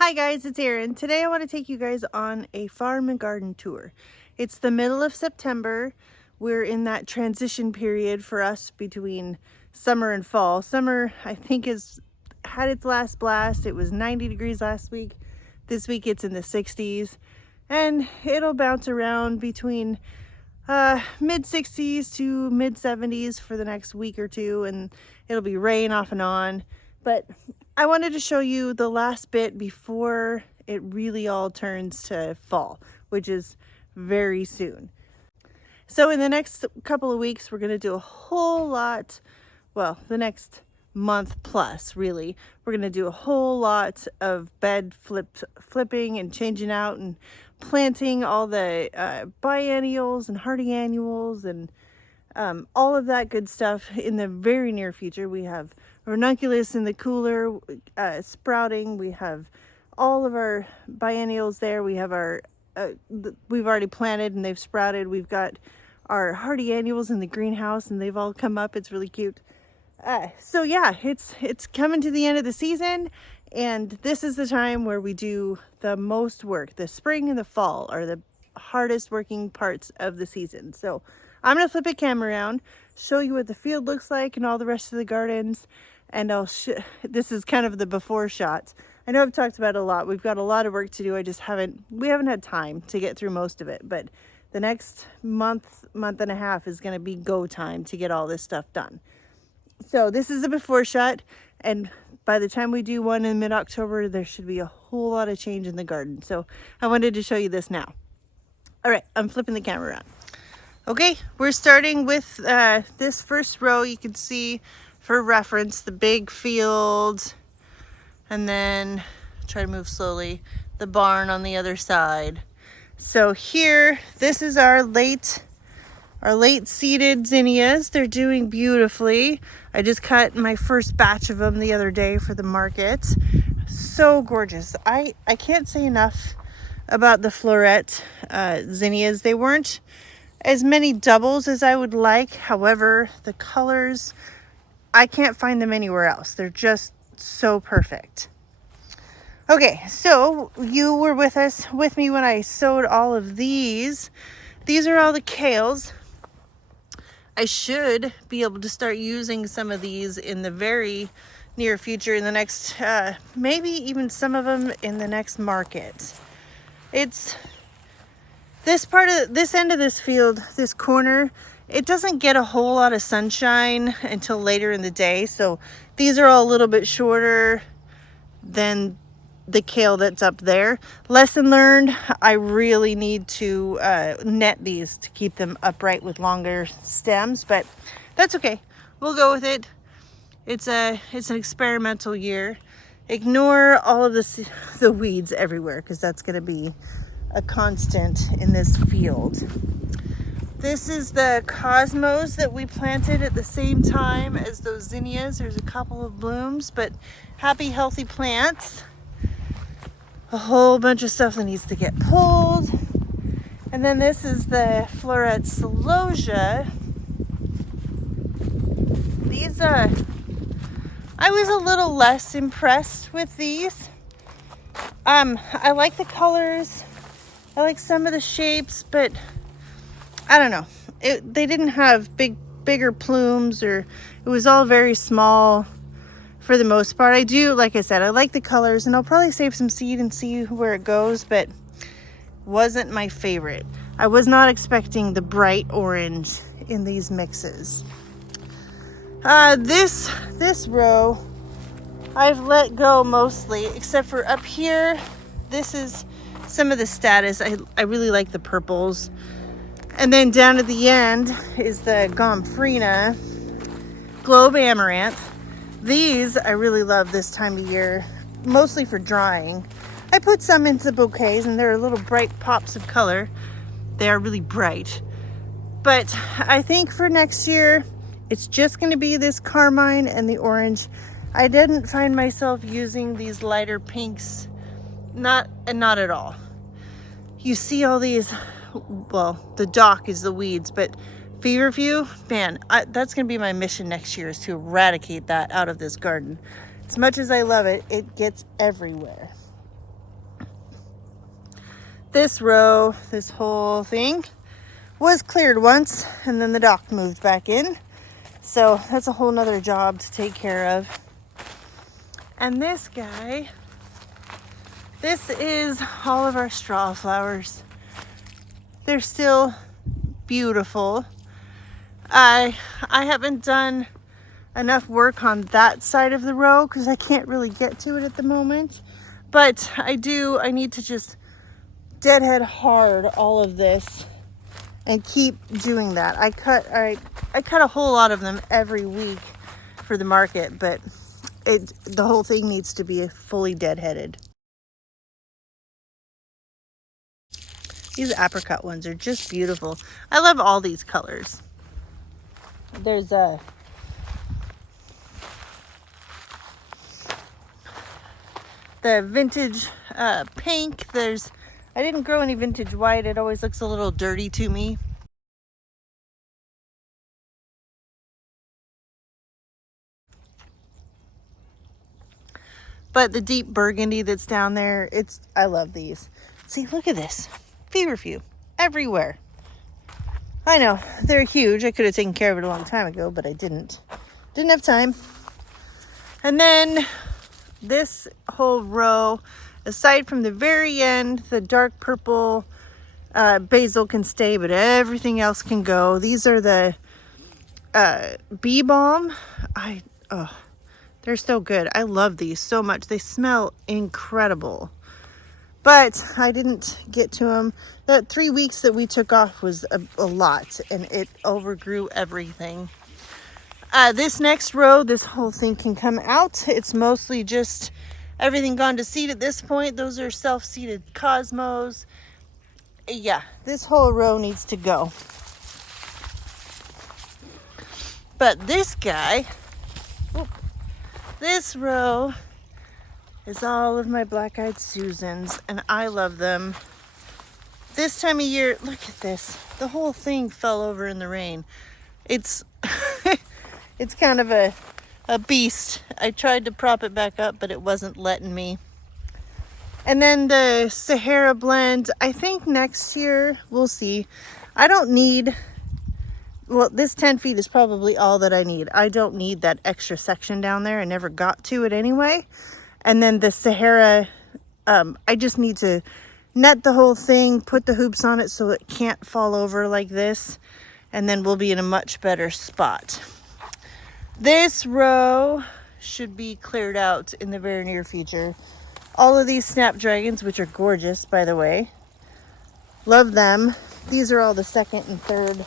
Hi guys, it's Erin. Today I want to take you guys on a farm and garden tour. It's the middle of September. We're in that transition period for us between summer and fall. Summer, I think, has had its last blast. It was 90 degrees last week. This week it's in the 60s, and it'll bounce around between mid 60s to mid 70s for the next week or two, and it'll be rain off and on. But I wanted to show you the last bit before it really all turns to fall, which is very soon. So in the next couple of weeks, we're going to do a whole lot, well, the next month plus, really. We're going to do a whole lot of bed flipping and changing out and planting all the biennials and hardy annuals and all of that good stuff in the very near future. We have ranunculus in the cooler sprouting. We have all of our biennials there. We have our we've already planted and they've sprouted. We've got our hardy annuals in the greenhouse and they've all come up. It's really cute. So yeah, it's coming to the end of the season, and this is the time where we do the most work. The spring and the fall are the hardest working parts of the season. So I'm gonna flip a camera around, show you what the field looks like and all the rest of the gardens, and this is kind of the before shots. I know I've talked about it a lot. We've got a lot of work to do. We haven't had time to get through most of it, but the next month and a half is gonna be go time to get all this stuff done. So this is a before shot, and by the time we do one in mid-October, there should be a whole lot of change in the garden. So I wanted to show you this now. All right, I'm flipping the camera around. Okay, we're starting with this first row. You can see for reference the big field, and then try to move slowly, the barn on the other side. So here, this is our late seeded zinnias. They're doing beautifully. I just cut my first batch of them the other day for the market. So gorgeous. I can't say enough about the floret zinnias. They weren't as many doubles as I would like. However, the colors, I can't find them anywhere else. They're just so perfect. Okay, so you were with me when I sowed all of these. These are all the kales. I should be able to start using some of these in the very near future, in the next, maybe even some of them in the next market. It's this end of this field, this corner, it doesn't get a whole lot of sunshine until later in the day. So these are all a little bit shorter than the kale that's up there. Lesson learned, I really need to net these to keep them upright with longer stems, but that's okay. We'll go with it. It's an experimental year. Ignore all of the weeds everywhere, because that's going to be a constant in this field. This is the cosmos that we planted at the same time as those zinnias. There's a couple of blooms, but happy, healthy plants. A whole bunch of stuff that needs to get pulled. And then this is the floret celosia. These I was a little less impressed with these. I like the colors. I like some of the shapes, but I don't know. They didn't have bigger plumes, or it was all very small. For the most part, I do, like I said, I like the colors, and I'll probably save some seed and see where it goes, but wasn't my favorite. I was not expecting the bright orange in these mixes. This row, I've let go mostly, except for up here. This is some of the status. I really like the purples. And then down at the end is the Gomphrena Globe Amaranth. These I really love this time of year, mostly for drying. I put some into bouquets, and they're little bright pops of color. They are really bright. But I think for next year, it's just going to be this carmine and the orange. I didn't find myself using these lighter pinks, not at all. You see all these, well, the dock is the weeds, but feverfew, man, that's going to be my mission next year, is to eradicate that out of this garden. As much as I love it, it gets everywhere. This row, this whole thing was cleared once, and then the dock moved back in. So that's a whole nother job to take care of. And this guy, this is all of our straw flowers. They're still beautiful. I haven't done enough work on that side of the row because I can't really get to it at the moment. But I need to just deadhead hard all of this and keep doing that. I cut a whole lot of them every week for the market, but the whole thing needs to be fully deadheaded. These apricot ones are just beautiful. I love all these colors. There's the vintage pink. I didn't grow any vintage white. It always looks a little dirty to me. But the deep burgundy that's down there, I love these. See, look at this. Feverfew everywhere. I know, they're huge. I could have taken care of it a long time ago, but I didn't. Didn't have time. And then this whole row, aside from the very end, the dark purple basil can stay, but everything else can go. These are the bee balm. They're so good. I love these so much. They smell incredible. But I didn't get to them. That 3 weeks that we took off was a lot, and it overgrew everything. This next row, this whole thing can come out. It's mostly just everything gone to seed at this point. Those are self-seeded cosmos. Yeah, this whole row needs to go. But this guy, this row is all of my black-eyed Susans, and I love them. This time of year, look at this. The whole thing fell over in the rain. It's it's kind of a beast. I tried to prop it back up, but it wasn't letting me. And then the Sahara blend, I think next year, we'll see. I don't need, well, this 10 feet is probably all that I need. I don't need that extra section down there. I never got to it anyway. And then the Sahara, I just need to net the whole thing, put the hoops on it so it can't fall over like this, and then we'll be in a much better spot. This row should be cleared out in the very near future. All of these snapdragons, which are gorgeous, by the way. Love them. These are all the second and third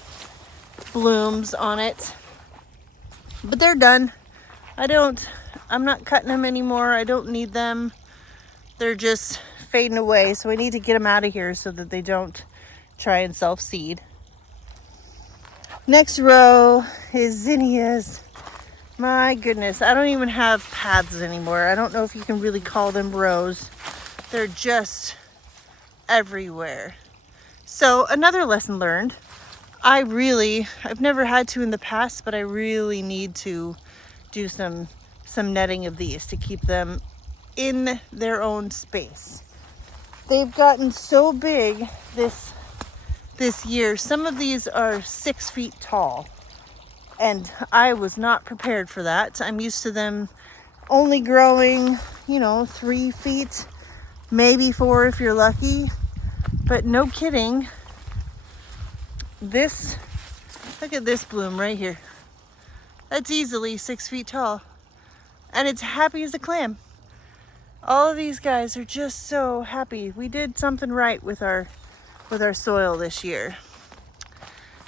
blooms on it. But they're done. I'm not cutting them anymore. I don't need them. They're just fading away. So I need to get them out of here so that they don't try and self-seed. Next row is zinnias. My goodness, I don't even have paths anymore. I don't know if you can really call them rows. They're just everywhere. So another lesson learned. I've never had to in the past, but I really need to do some netting of these to keep them in their own space. They've gotten so big this year. Some of these are 6 feet tall, and I was not prepared for that. I'm used to them only growing, 3 feet, maybe 4 if you're lucky. But no kidding. Look at this bloom right here. That's easily 6 feet tall, and it's happy as a clam. All of these guys are just so happy. We did something right with our soil this year.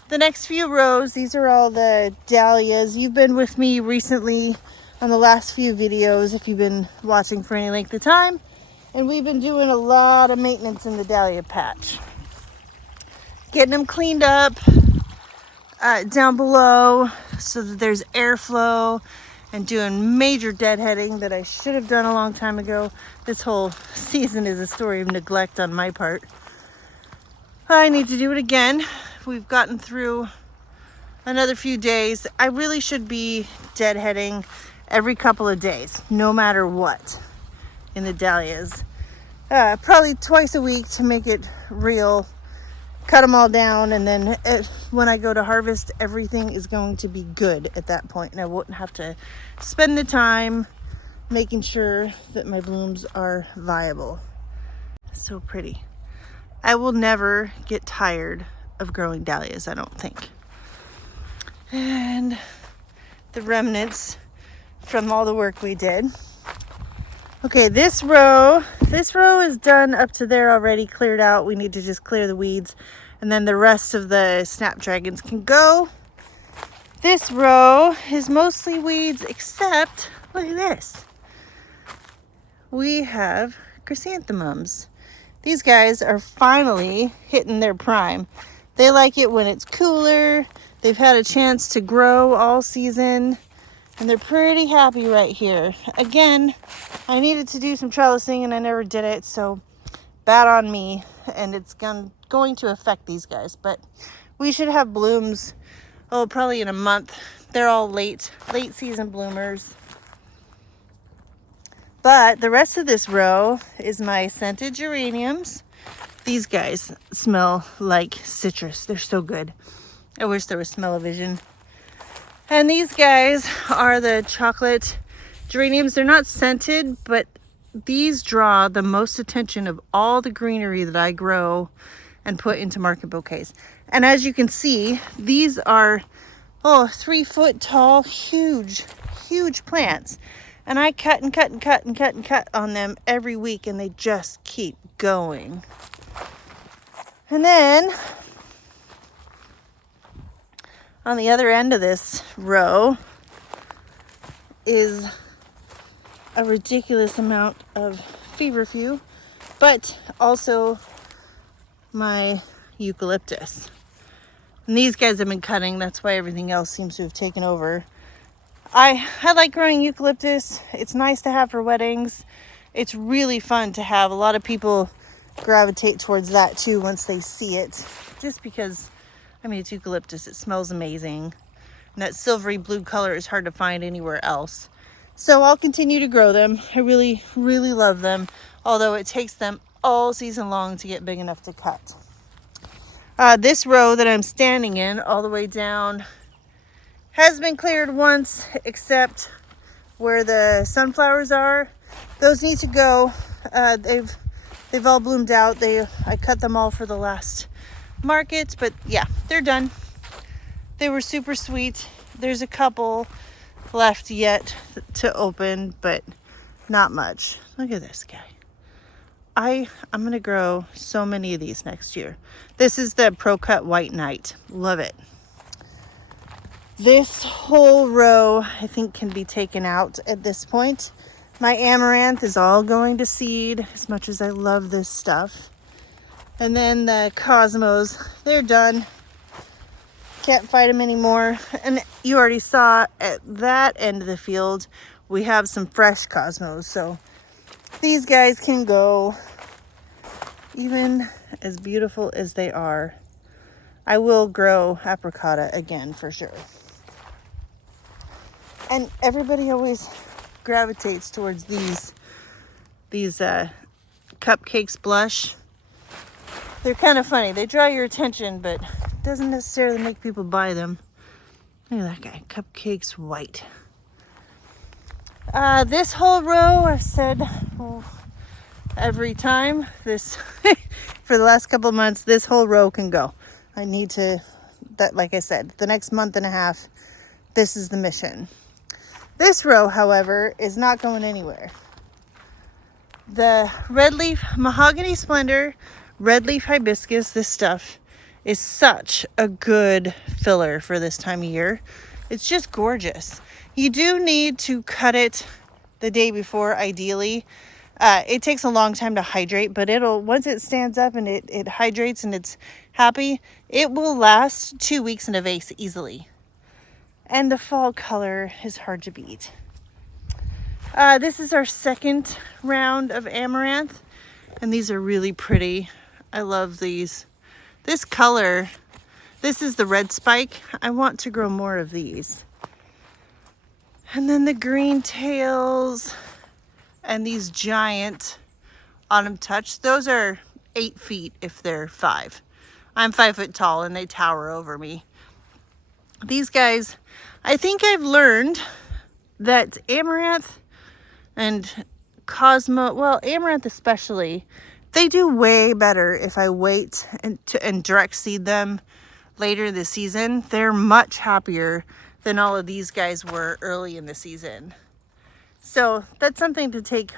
The next few rows, these are all the dahlias. You've been with me recently on the last few videos if you've been watching for any length of time. And we've been doing a lot of maintenance in the dahlia patch. Getting them cleaned up down below so that there's airflow, and doing major deadheading that I should have done a long time ago. This whole season is a story of neglect on my part. I need to do it again. We've gotten through another few days. I really should be deadheading every couple of days, no matter what, in the dahlias. probably twice a week to make it real. Cut them all down, and then when I go to harvest, everything is going to be good at that point, and I won't have to spend the time making sure that my blooms are viable. So pretty. I will never get tired of growing dahlias, I don't think. And the remnants from all the work we did. Okay, this row is done up to there already, cleared out. We need to just clear the weeds, and then the rest of the snapdragons can go. This row is mostly weeds, except look at this. We have chrysanthemums. These guys are finally hitting their prime. They like it when it's cooler. They've had a chance to grow all season, and they're pretty happy right here. Again, I needed to do some trellising and I never did it, so bad on me, and it's going to affect these guys. But we should have blooms, probably in a month. They're all late season bloomers. But the rest of this row is my scented geraniums. These guys smell like citrus. They're so good. I wish there was smell-o-vision. And these guys are the chocolate geraniums. They're not scented, but these draw the most attention of all the greenery that I grow and put into market bouquets. And as you can see, these are 3 foot tall, huge plants. And I cut and cut and cut and cut and cut on them every week, and they just keep going. And then on the other end of this row is a ridiculous amount of feverfew, but also my eucalyptus. And these guys have been cutting. That's why everything else seems to have taken over. I like growing eucalyptus. It's nice to have for weddings. It's really fun to have. A lot of people gravitate towards that too once they see it. Just because, I mean, it's eucalyptus. It smells amazing. And that silvery blue color is hard to find anywhere else. So I'll continue to grow them. I really, really love them. Although it takes them all season long to get big enough to cut. This row that I'm standing in all the way down has been cleared once, except where the sunflowers are. Those need to go. They've all bloomed out. I cut them all for the last market, but yeah, they're done. They were super sweet. There's a couple left yet to open, but not much. Look at this guy. I'm gonna grow so many of these next year. This is the Pro Cut White Knight. Love it. This whole row, I think, can be taken out at this point. My amaranth is all going to seed, as much as I love this stuff. And then the cosmos, they're done. Can't fight them anymore. And you already saw at that end of the field, we have some fresh cosmos. So these guys can go, even as beautiful as they are. I will grow apricota again for sure. And everybody always gravitates towards these cupcakes blush. They're kind of funny. They draw your attention, but it doesn't necessarily make people buy them. Look at that guy, cupcakes white. This whole row, I've said every time, this for the last couple of months, this whole row can go. I need to, like I said, the next month and a half, this is the mission. This row, however, is not going anywhere. The red leaf mahogany splendor, red leaf hibiscus, this stuff is such a good filler for this time of year. It's just gorgeous. You do need to cut it the day before, ideally. It takes a long time to hydrate, but once it stands up and it hydrates and it's happy, it will last 2 weeks in a vase easily. And the fall color is hard to beat. This is our second round of amaranth, and these are really pretty. I love these. This color, this is the red spike. I want to grow more of these. And then the green tails and these giant autumn touch. Those are 8 feet if they're 5. I'm 5 foot tall and they tower over me. These guys, I think I've learned that amaranth and Cosmo, well, amaranth especially, they do way better if I wait and direct seed them later this season. They're much happier than all of these guys were early in the season. So that's something to take to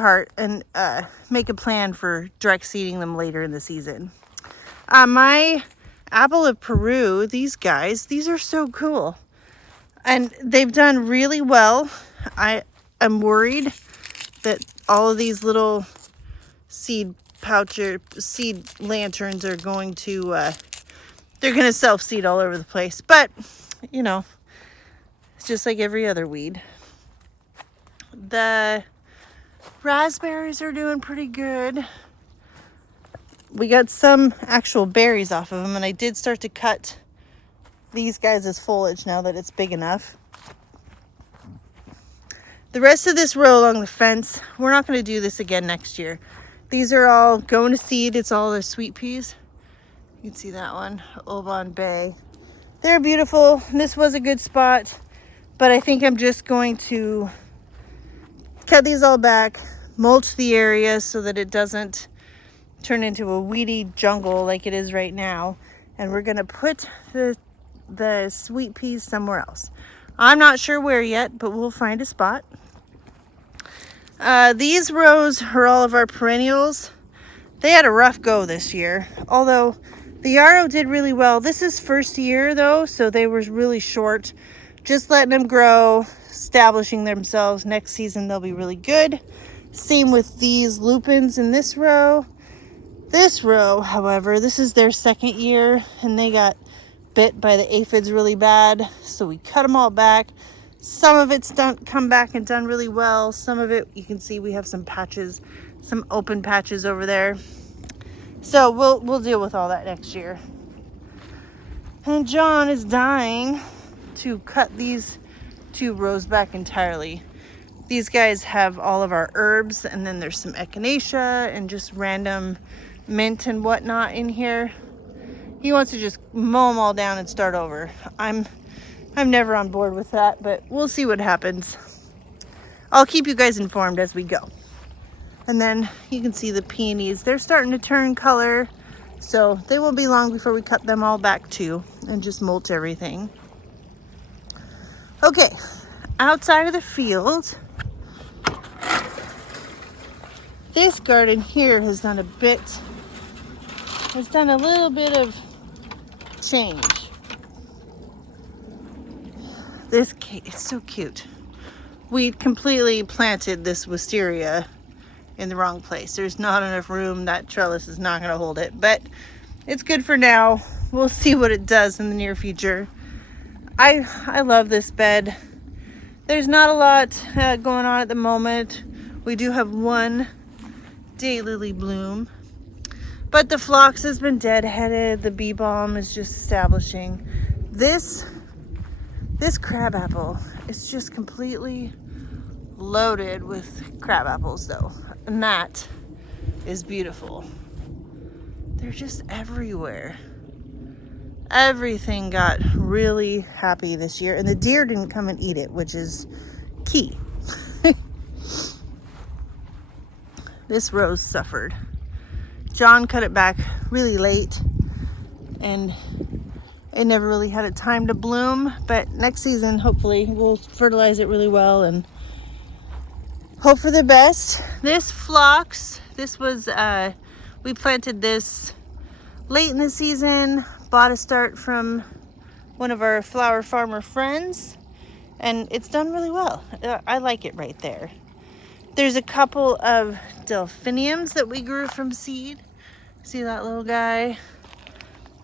heart and make a plan for direct seeding them later in the season. My apple of Peru, these guys, these are so cool. And they've done really well. I am worried that all of these little seed lanterns are going to, they're going to self-seed all over the place. But, you know, it's just like every other weed. The raspberries are doing pretty good. We got some actual berries off of them, and I did start to cut these guys as foliage now that it's big enough. The rest of this row along the fence, we're not going to do this again next year. These are all going to seed. It's all the sweet peas. You can see that one, Oban Bay. They're beautiful. This was a good spot, but I think I'm just going to cut these all back, mulch the area so that it doesn't turn into a weedy jungle like it is right now. And we're going to put the sweet peas somewhere else. I'm not sure where yet, but we'll find a spot. These rows are all of our perennials. They had a rough go this year, although the yarrow did really well. This is first year though, so they were really short. Just letting them grow, establishing themselves. Next season they'll be really good. Same with these lupins in this row. This row, however, this is their second year and they got bit by the aphids really bad, so we cut them all back. Some of it's come back and done really well. Some of it, you can see we have some patches, some open patches over there. So we'll deal with all that next year. And John is dying to cut these 2 rows back entirely. These guys have all of our herbs, and then there's some echinacea and just random mint and whatnot in here. He wants to just mow them all down and start over. I'm never on board with that, but we'll see what happens. I'll keep you guys informed as we go. And then you can see the peonies. They're starting to turn color, so they will be long before we cut them all back too and just mulch everything. Okay, outside of the field, this garden here has done a little bit of change. This cake is so cute. We completely planted this wisteria in the wrong place. There's not enough room. That trellis is not going to hold it, but it's good for now. We'll see what it does in the near future. I love this bed. There's not a lot going on at the moment. We do have one daylily bloom, but the phlox has been deadheaded. The bee balm is just establishing. This crab apple is just completely loaded with crab apples though, and that is beautiful. They're just everywhere. Everything got really happy this year, and the deer didn't come and eat it, which is key. This rose suffered. John cut it back really late and it never really had a time to bloom, but next season hopefully we'll fertilize it really well and hope for the best. This phlox, this was we planted this late in the season, bought a start from one of our flower farmer friends, and it's done really well. I like it right there. There's a couple of delphiniums that we grew from seed. See that little guy?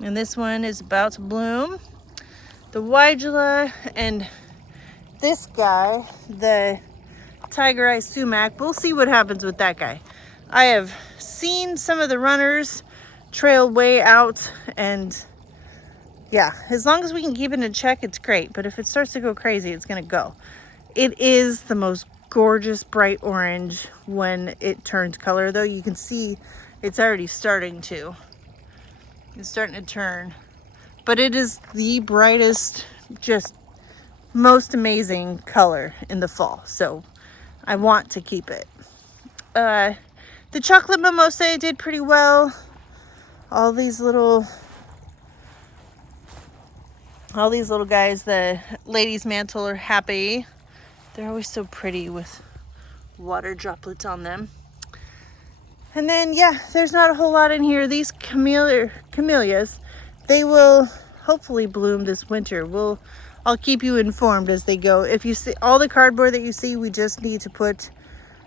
And this one is about to bloom. The Weigela and this guy, the tiger eye sumac, we'll see what happens with that guy. I have seen some of the runners trail way out, and yeah, as long as we can keep it in check, it's great. But if it starts to go crazy, it's gonna go. It is the most gorgeous bright orange when it turns color, though. You can see it's already starting to. It's starting to turn. But it is the brightest, just most amazing color in the fall. So I want to keep it. The chocolate mimosa did pretty well. All these little guys, the ladies' mantle, are happy. They're always so pretty with water droplets on them. And then, yeah, there's not a whole lot in here. These camellias, they will hopefully bloom this winter. I'll keep you informed as they go. If you see all the cardboard that you see, we just need to put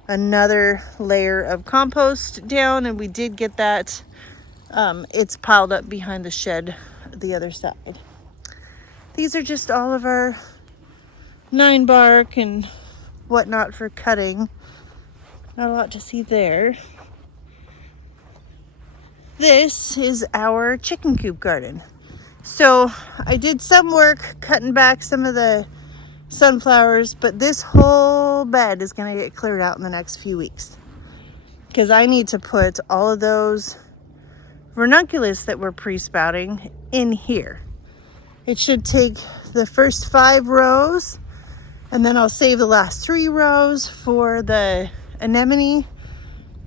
another layer of compost down, and we did get that. It's piled up behind the shed the other side. These are just all of our 9 bark and whatnot for cutting. Not a lot to see there. This is our chicken coop garden. So I did some work cutting back some of the sunflowers, but this whole bed is going to get cleared out in the next few weeks because I need to put all of those ranunculus that we're pre-sprouting in here. It should take the first 5 rows, and then I'll save the last 3 rows for the anemone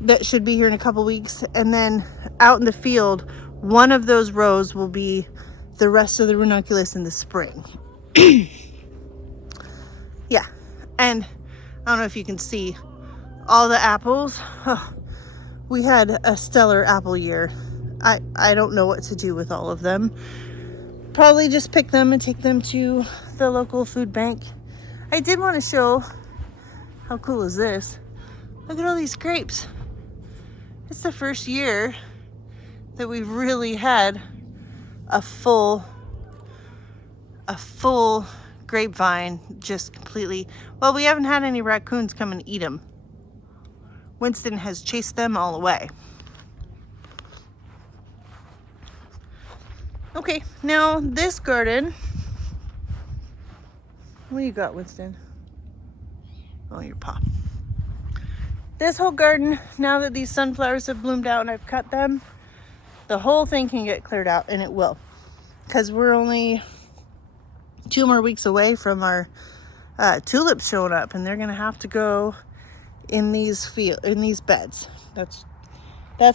that should be here in a couple weeks. And then out in the field, one of those rows will be the rest of the ranunculus in the spring. Yeah, and I don't know if you can see all the apples. Oh, we had a stellar apple year. I don't know what to do with all of them. Probably just pick them and take them to the local food bank. I did want to show, how cool is this? Look at all these grapes. It's the first year that we've really had a full grapevine, just completely. Well, we haven't had any raccoons come and eat them. Winston has chased them all away. Okay, now this garden. What do you got, Winston? Oh, your paw. This whole garden, now that these sunflowers have bloomed out and I've cut them, the whole thing can get cleared out, and it will. Because we're only 2 more weeks away from our tulips showing up, and they're gonna have to go in these beds. That's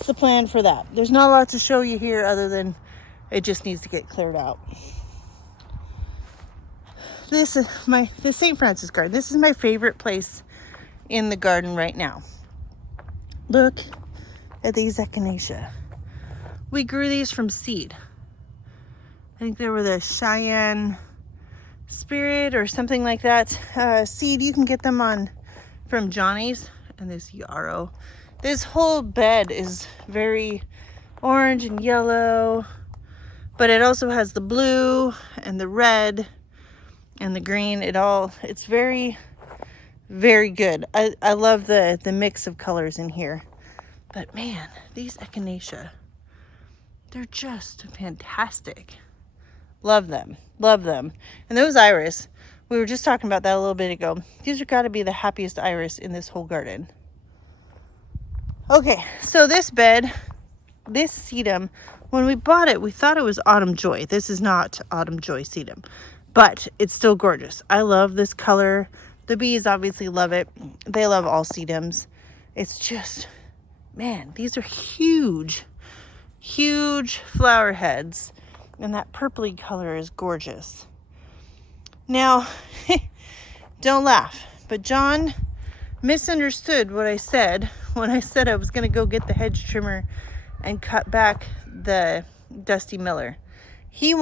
the plan for that. There's not a lot to show you here other than it just needs to get cleared out. This is the St. Francis garden. This is my favorite place in the garden right now. Look at these echinacea. We grew these from seed. I think they were the Cheyenne Spirit or something like that. Seed, you can get them from Johnny's. And this yarrow. This whole bed is very orange and yellow, but it also has the blue and the red and the green. It's very, very good. I love the mix of colors in here. But man, these echinacea, they're just fantastic. Love them, love them. And those iris, we were just talking about that a little bit ago. These are gotta be the happiest iris in this whole garden. Okay, so this bed, this sedum, when we bought it, we thought it was Autumn Joy. This is not Autumn Joy sedum, but it's still gorgeous. I love this color. The bees obviously love it. They love all sedums. It's just, man, these are huge, huge flower heads. And that purpley color is gorgeous. Now, don't laugh, but John misunderstood what I said when I said I was going to go get the hedge trimmer and cut back the Dusty Miller. He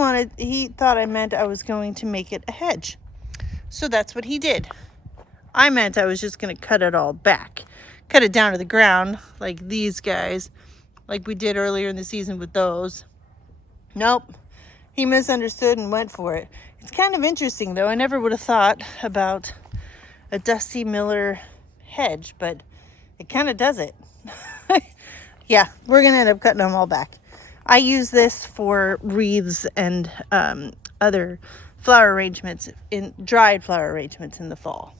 thought I meant I was going to make it a hedge. So that's what he did. I meant I was just going to cut it all back. Cut it down to the ground like these guys, like we did earlier in the season with those. Nope. He misunderstood and went for it. It's kind of interesting though. I never would have thought about a Dusty Miller hedge, but it kind of does it. Yeah, we're going to end up cutting them all back. I use this for wreaths and other flower arrangements, dried flower arrangements in the fall.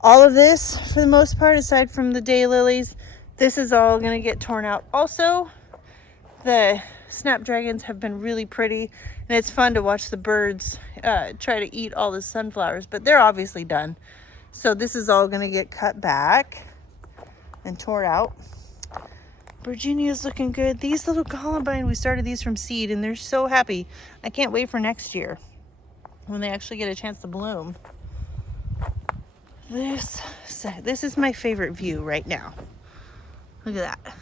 All of this, for the most part, aside from the daylilies, this is all going to get torn out. Also, the snapdragons have been really pretty, and it's fun to watch the birds try to eat all the sunflowers, but they're obviously done. So this is all going to get cut back and torn out. Virginia's looking good. These little columbine, we started these from seed, and they're so happy. I can't wait for next year when they actually get a chance to bloom. This is my favorite view right now. Look at that.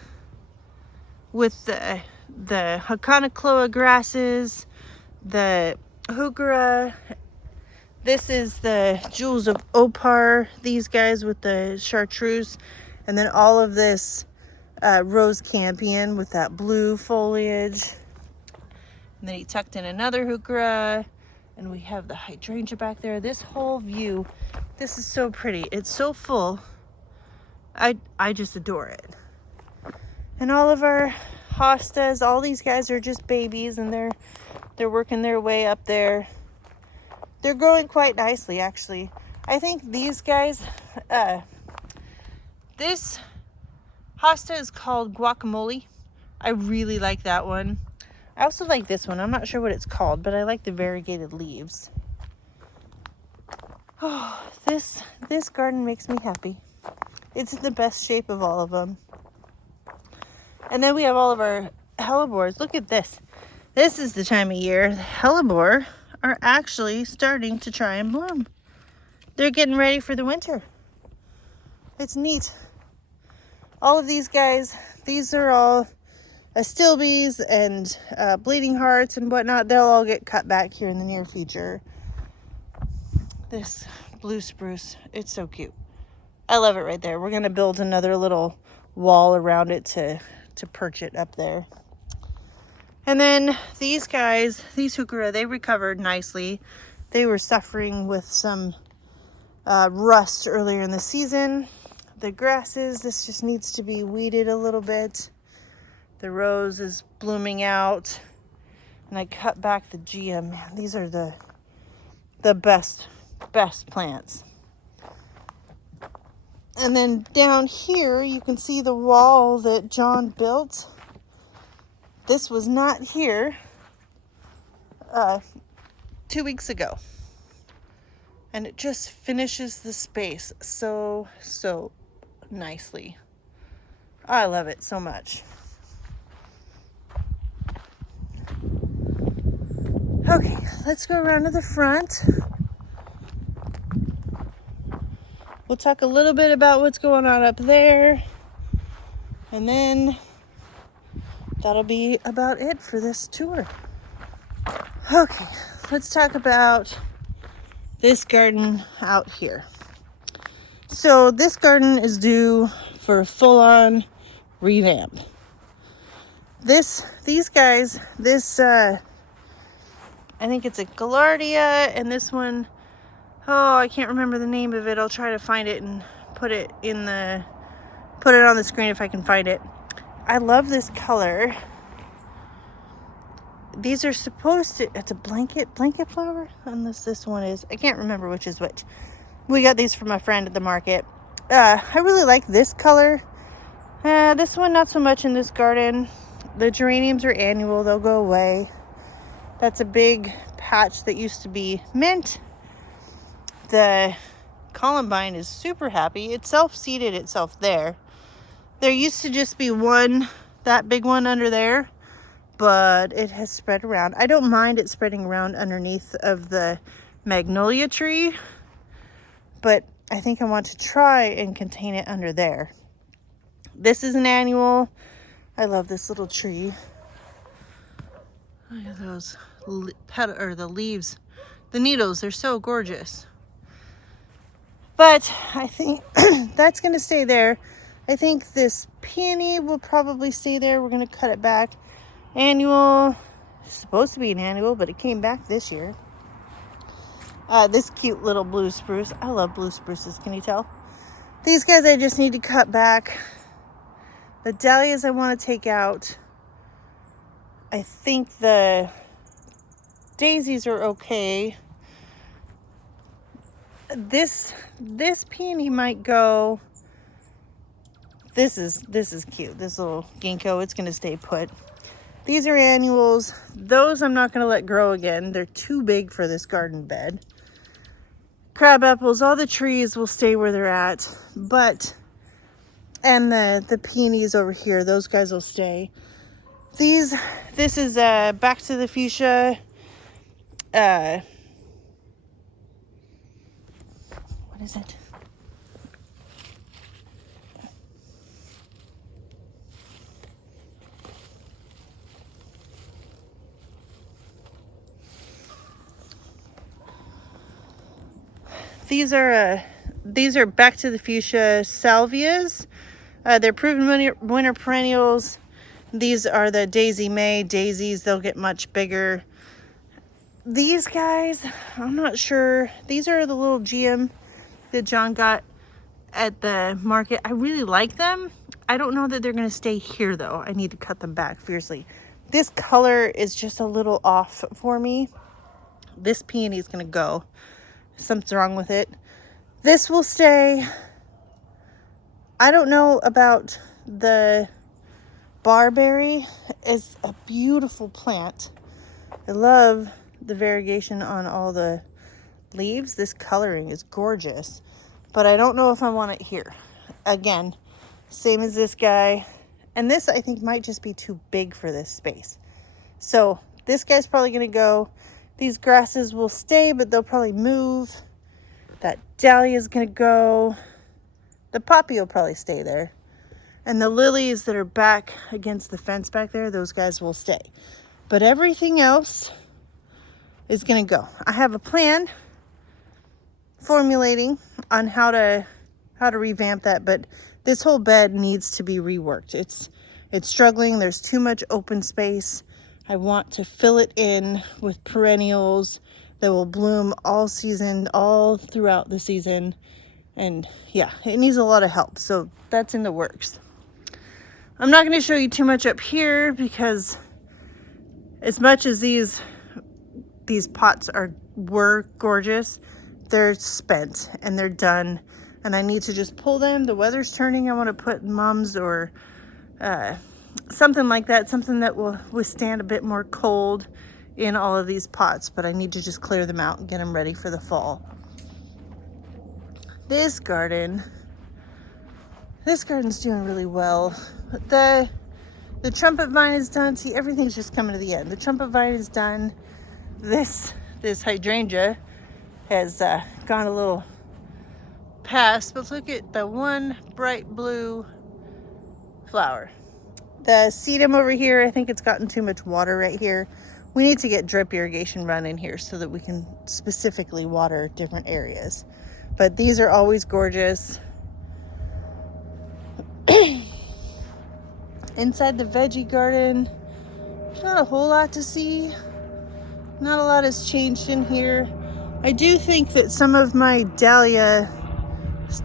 With the Hakanakloa grasses, the heuchera. This is the jewels of Opar, these guys with the chartreuse, and then all of this rose campion with that blue foliage. And then he tucked in another heuchera, and we have the hydrangea back there. This whole view, this is so pretty. It's so full. I just adore it. And all of our hostas, all these guys are just babies, and they're working their way up there. They're growing quite nicely, actually. I think these guys, this hosta is called Guacamole. I really like that one. I also like this one. I'm not sure what it's called, but I like the variegated leaves. Oh, this garden makes me happy. It's in the best shape of all of them. And then we have all of our hellebores. Look at this. This is the time of year the hellebore are actually starting to try and bloom. They're getting ready for the winter. It's neat. All of these guys, these are all astilbes and bleeding hearts and whatnot. They'll all get cut back here in the near future. This blue spruce, it's so cute. I love it right there. We're gonna build another little wall around it to perch it up there. And then these guys, these heuchera, they recovered nicely. They were suffering with some rust earlier in the season. The grasses, this just needs to be weeded a little bit. The rose is blooming out. And I cut back the GM. Man, these are the best plants. And then down here, you can see the wall that John built. This was not here 2 weeks ago. And it just finishes the space so nicely. I love it so much. Okay, let's go around to the front. We'll talk a little bit about what's going on up there. And then that'll be about it for this tour. Okay, let's talk about this garden out here. So this garden is due for a full-on revamp. These guys, I think it's a Gaillardia, and this one, oh, I can't remember the name of it. I'll try to find it and put it on the screen if I can find it. I love this color. These are supposed to, it's a blanket flower, unless this one is, I can't remember which is which. We got these from a friend at the market. I really like this color. This one, not so much in this garden. The geraniums are annual, they'll go away. That's a big patch that used to be mint. The columbine is super happy. It self-seeded itself there. There used to just be one, that big one under there, but it has spread around. I don't mind it spreading around underneath of the magnolia tree, but I think I want to try and contain it under there. This is an annual. I love this little tree. Look at those the leaves, the needles, they're so gorgeous. But I think that's gonna stay there. I think this peony will probably stay there. We're gonna cut it back. Annual, it's supposed to be an annual, but it came back this year. This cute little blue spruce. I love blue spruces, can you tell? These guys I just need to cut back. The dahlias I want to take out. I think the daisies are okay. This peony might go. This is cute. This little ginkgo, it's gonna stay put. These are annuals. Those I'm not gonna let grow again. They're too big for this garden bed. Crab apples, all the trees will stay where they're at, and the peonies over here, those guys will stay. This is back to the fuchsia. What is it? These are back to the fuchsia salvias. They're proven winter perennials. These are the Daisy May daisies. They'll get much bigger. These guys, I'm not sure. These are the little GM that John got at the market. I really like them. I don't know that they're going to stay here though. I need to cut them back fiercely. This color is just a little off for me. This peony is going to go. Something's wrong with it. This will stay. I don't know about the barberry. It's a beautiful plant. I love the variegation on all the leaves. This coloring is gorgeous, but I don't know if I want it here. Again, same as this guy. And this I think might just be too big for this space. So this guy's probably gonna go. These grasses will stay, but they'll probably move. That dahlia is gonna go. The poppy will probably stay there. And the lilies that are back against the fence back there, those guys will stay. But everything else is gonna go. I have a plan formulating on how to revamp that, but this whole bed needs to be reworked. It's struggling. There's too much open space. I want to fill it in with perennials that will bloom all season, all throughout the season. And yeah, it needs a lot of help. So that's in the works. I'm not going to show you too much up here because as much as these pots were gorgeous, they're spent and they're done. And I need to just pull them. The weather's turning. I want to put mums or something like that, something that will withstand a bit more cold in all of these pots, but I need to just clear them out and get them ready for the fall. This garden's doing really well. The trumpet vine is done. See, everything's just coming to the end. The trumpet vine is done. This hydrangea has gone a little past, but look at the one bright blue flower. The sedum over here, I think it's gotten too much water right here. We need to get drip irrigation run in here so that we can specifically water different areas. But these are always gorgeous. Inside the veggie garden, there's not a whole lot to see. Not a lot has changed in here. I do think that some of my dahlia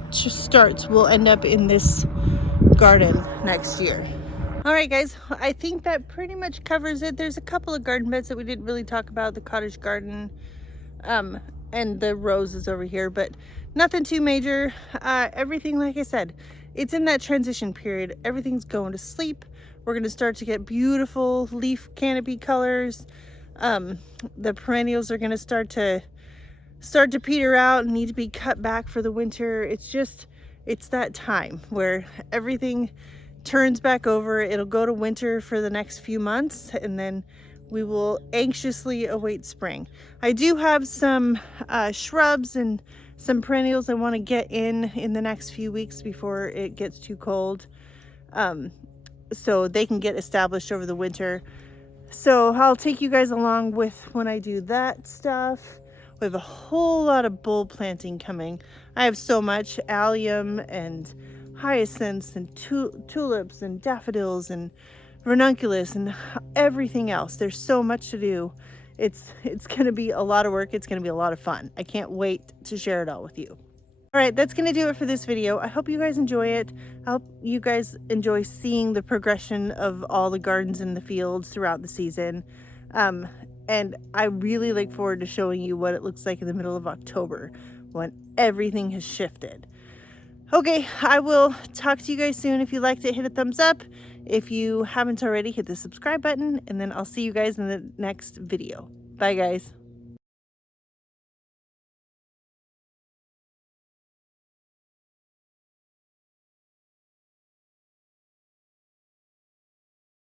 starts will end up in this garden next year. All right, guys, I think that pretty much covers it. There's a couple of garden beds that we didn't really talk about, the cottage garden and the roses over here, but nothing too major. Everything, like I said, it's in that transition period. Everything's going to sleep. We're going to start to get beautiful leaf canopy colors. The perennials are going to start to peter out and need to be cut back for the winter. It's that time where everything turns back over. It'll go to winter for the next few months, and then we will anxiously await spring. I do have some shrubs and some perennials I want to get in the next few weeks before it gets too cold, so they can get established over the winter. So I'll take you guys along with when I do that stuff. We have a whole lot of bulb planting coming. I have so much allium and hyacinths and tulips and daffodils and ranunculus and everything else. There's so much to do. It's going to be a lot of work. It's going to be a lot of fun. I can't wait to share it all with you. All right, that's going to do it for this video. I hope you guys enjoy it. I hope you guys enjoy seeing the progression of all the gardens in the fields throughout the season. And I really look forward to showing you what it looks like in the middle of October when everything has shifted. Okay, I will talk to you guys soon. If you liked it, hit a thumbs up. If you haven't already, hit the subscribe button, and then I'll see you guys in the next video. Bye, guys.